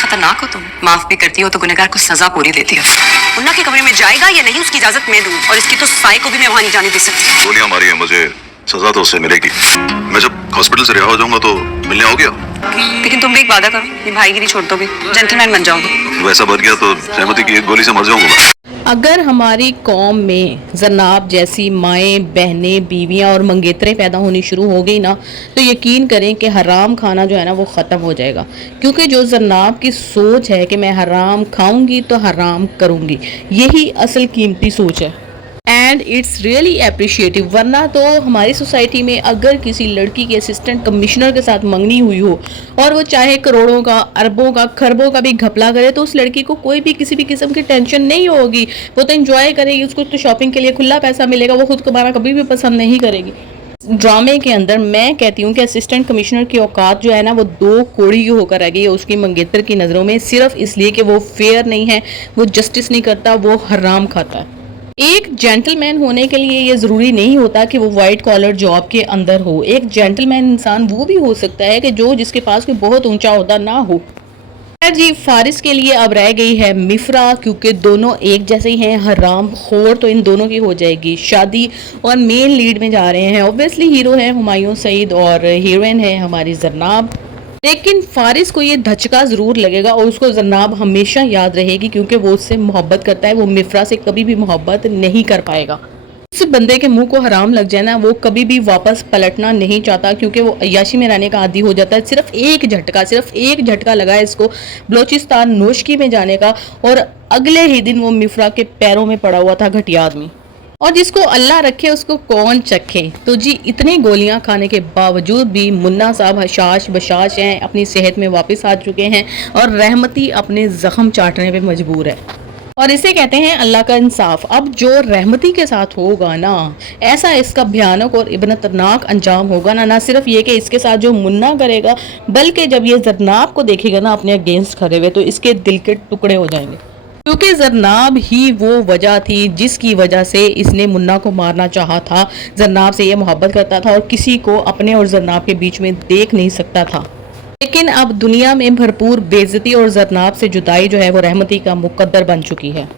खतरनाक हो तुम, माफ भी करती हो तो गुनहगार को सजा पूरी देती हो। मुन्ना के कमरे में जाएगा या नहीं उसकी इजाजत मैं दूं, और इसकी तो साई को भी मैं वहां नहीं जाने दे सकती। गोलियां मारी है मुझे, सजा तो उससे मिलेगी। मैं जब हॉस्पिटल से रिहा हो जाऊंगा तो मिलने आओगे आप? लेकिन तुम भी एक वादा करो, ये भाईगिरी छोड़ दोगे, जेंटलमैन बन जाओगे। वैसा बन गया तो सहमति की एक गोली से मर जाऊंगा। अगर हमारी कौम में जनाब जैसी माएँ, बहनें, बीवियां और मंगेतरें पैदा होनी शुरू हो गई ना, तो यकीन करें कि हराम खाना जो है ना वो ख़त्म हो जाएगा। क्योंकि जो जनाब की सोच है कि मैं हराम खाऊंगी तो हराम करूंगी, यही असल कीमती सोच है। And it's really appreciative. वरना तो हमारी सोसाइटी में अगर किसी लड़की के असिस्टेंट कमिश्नर के साथ मंगनी हुई हो और वो चाहे करोड़ों का, अरबों का, खरबों का भी घपला करे, तो उस लड़की को कोई भी किसी भी किस्म की टेंशन नहीं होगी। वो तो एंजॉय करेगी, उसको तो शॉपिंग के लिए खुला पैसा मिलेगा, वो खुद कमाना कभी भी पसंद नहीं करेगी। ड्रामे के अंदर मैं कहती हूँ कि असिस्टेंट कमिश्नर की औकात जो है ना वो दो कोड़ी की होकर रह गई है उसकी मंगेतर की नज़रों में, सिर्फ इसलिए कि वो फेयर नहीं है, वो जस्टिस नहीं करता, वो हराम खाता है। एक जेंटलमैन होने के लिए ये ज़रूरी नहीं होता कि वो वाइट कॉलर जॉब के अंदर हो। एक जेंटलमैन इंसान वो भी हो सकता है कि जो जिसके पास कोई बहुत ऊंचा ओहदा ना हो। जी, फारिस के लिए अब रह गई है मिफ्रा, क्योंकि दोनों एक जैसे ही हैं, हराम खोर तो इन दोनों की हो जाएगी शादी। और मेन लीड में जा रहे हैं, ऑब्वियसली हीरो हैं हुमायूं सईद और हीरोइन है हमारी जरनाब। लेकिन फारिस को ये धचका ज़रूर लगेगा और उसको जरनाब हमेशा याद रहेगी, क्योंकि वो उससे मोहब्बत करता है, वो मिफ्रा से कभी भी मोहब्बत नहीं कर पाएगा। इस बंदे के मुंह को हराम लग जाए ना, वो कभी भी वापस पलटना नहीं चाहता, क्योंकि वो अय्याशी में रहने का आदी हो जाता है। सिर्फ एक झटका लगा है इसको बलोचिस्तान नोशकी में जाने का, और अगले ही दिन वो मिफ्रा के पैरों में पड़ा हुआ था घटिया आदमी। और जिसको अल्लाह रखे उसको कौन चखे। तो जी, इतनी गोलियां खाने के बावजूद भी मुन्ना साहब हशाश बशाश हैं, अपनी सेहत में वापस आ चुके हैं और रहमती अपने जख्म चाटने पे मजबूर है। और इसे कहते हैं अल्लाह का इंसाफ। अब जो रहमती के साथ होगा ना, ऐसा इसका भयानक और इब्रतनाक अंजाम होगा ना सिर्फ ये कि इसके साथ जो मुन्ना करेगा, बल्कि जब ये जरनाब को देखेगा ना अपने अगेंस्ट खड़े हुए, तो इसके दिल के टुकड़े हो जाएंगे। क्योंकि जरनाब ही वो वजह थी जिसकी वजह से इसने मुन्ना को मारना चाहा था। जरनाब से ये मोहब्बत करता था और किसी को अपने और जरनाब के बीच में देख नहीं सकता था। लेकिन अब दुनिया में भरपूर बेइज्जती और जरनाब से जुदाई जो है वो रहमती का मुकद्दर बन चुकी है।